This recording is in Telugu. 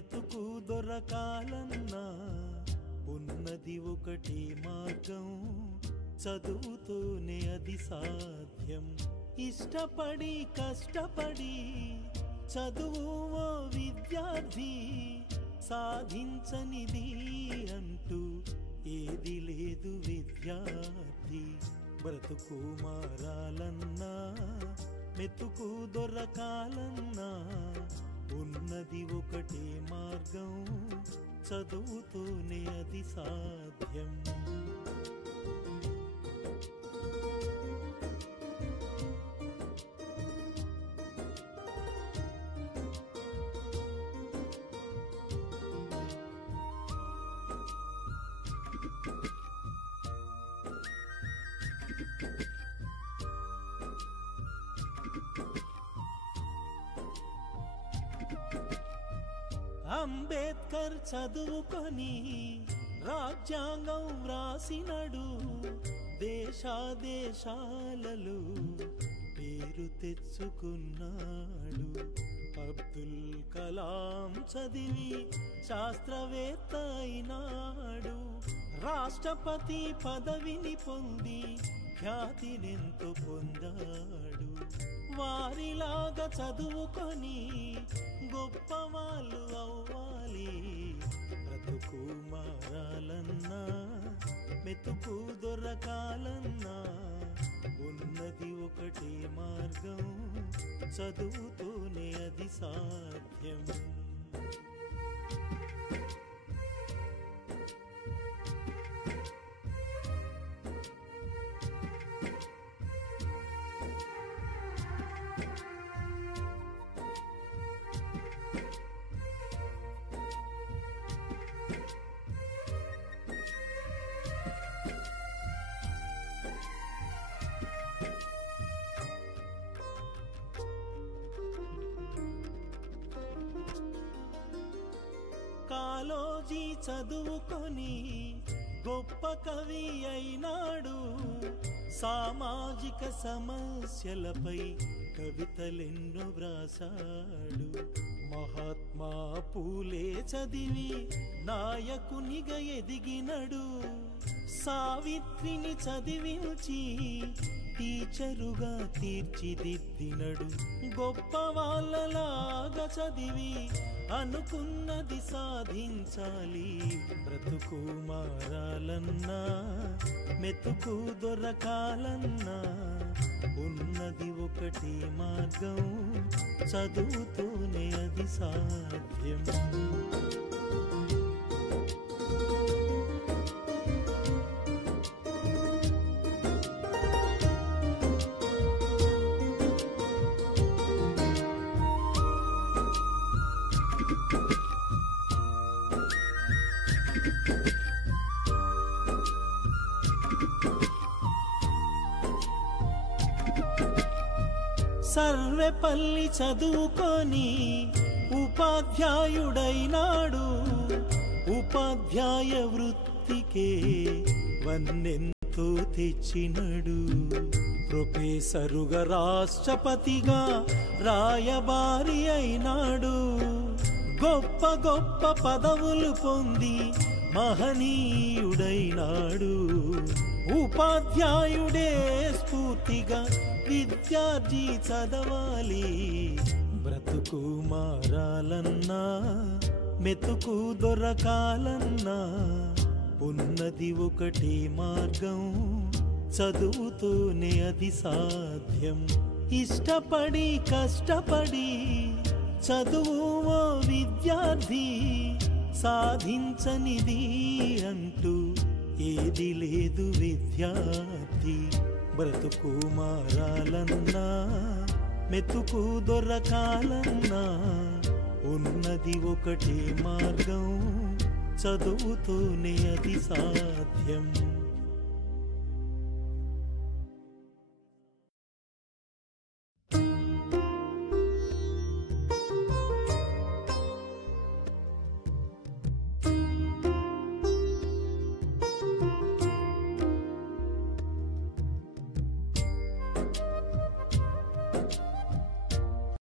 మెతుకు దొరకాలన్నా ఉన్నది ఒకటే మార్గం, చదువుతోనే అది సాధ్యం. ఇష్టపడి కష్టపడి చదువు ఓ విద్యార్థి, సాధించనిది అంటూ ఏది లేదు విద్యార్థి. బ్రతుకు మారాలన్నా మెతుకు దొరకాలన్నా ఉన్నది ఒకటే మార్గం, చదువుతోనే అది సాధ్యం. అంబేద్కర్ చదువుకొని రాజ్యాంగం వ్రాసినడు, దేశాలలో పేరు తెచ్చుకున్నాడు. అబ్దుల్ కలాం చదివి శాస్త్రవేత్త అయినాడు, రాష్ట్రపతి పదవిని పొంది ఖ్యాతినెంతో పొందాడు. వారిలాగా చదువుకొని గొప్ప వాళ్ళు అవ్వాలి. బ్రతుకు మారాలన్నా మెతుకు దొరకాలన్నా ఉన్నది ఒకటే మార్గం, చదువుతోనే అది సాధ్యం. కాళోజీ చదువుకొని గొప్ప కవి అయినాడు, సామాజిక సమస్యలపై కవితలెన్నో వ్రాసాడు. మహాత్మా పూలే చదివి నాయకునిగా ఎదిగినడు, సావిత్రిని చదివించి టీచరుగా తీర్చిదిద్దినడు. గొప్ప వాళ్ళలాగా చదివి అనుకున్నది సాధించాలి. బ్రతుకు మారాలన్నా మెతుకు దొరకాలన్నా ఉన్నది ఒకటే మార్గం, చదువుతోనే అది సాధ్యం. సర్వేపల్లి చదువుకొని ఉపాధ్యాయుడైనాడు, ఉపాధ్యాయ వృత్తికే వన్నెంతో తెచ్చినడు. ప్రొఫెసరుగా రాష్ట్రపతిగా రాయబారి అయినాడు, గొప్ప గొప్ప పదవులు పొంది మహనీయుడైనాడు. ఉపాధ్యాయుడే స్ఫూర్తిగా విద్యార్థి చదవాలి. బ్రతుకు మారాలన్నా మెతుకు దొరకాలన్నా ఉన్నది ఒకటే మార్గం, చదువుతోనే అది సాధ్యం. ఇష్టపడి కష్టపడి చదువు ఓ విద్యార్థి, సాధించనిది అంటూ ఏది లేదు విద్యార్థి. బ్రతుకు మారాలన్నా మెతుకు దొరకాలన్నా ఉన్నది ఒకటే మార్గం, చదువుతోనే అది సాధ్యం.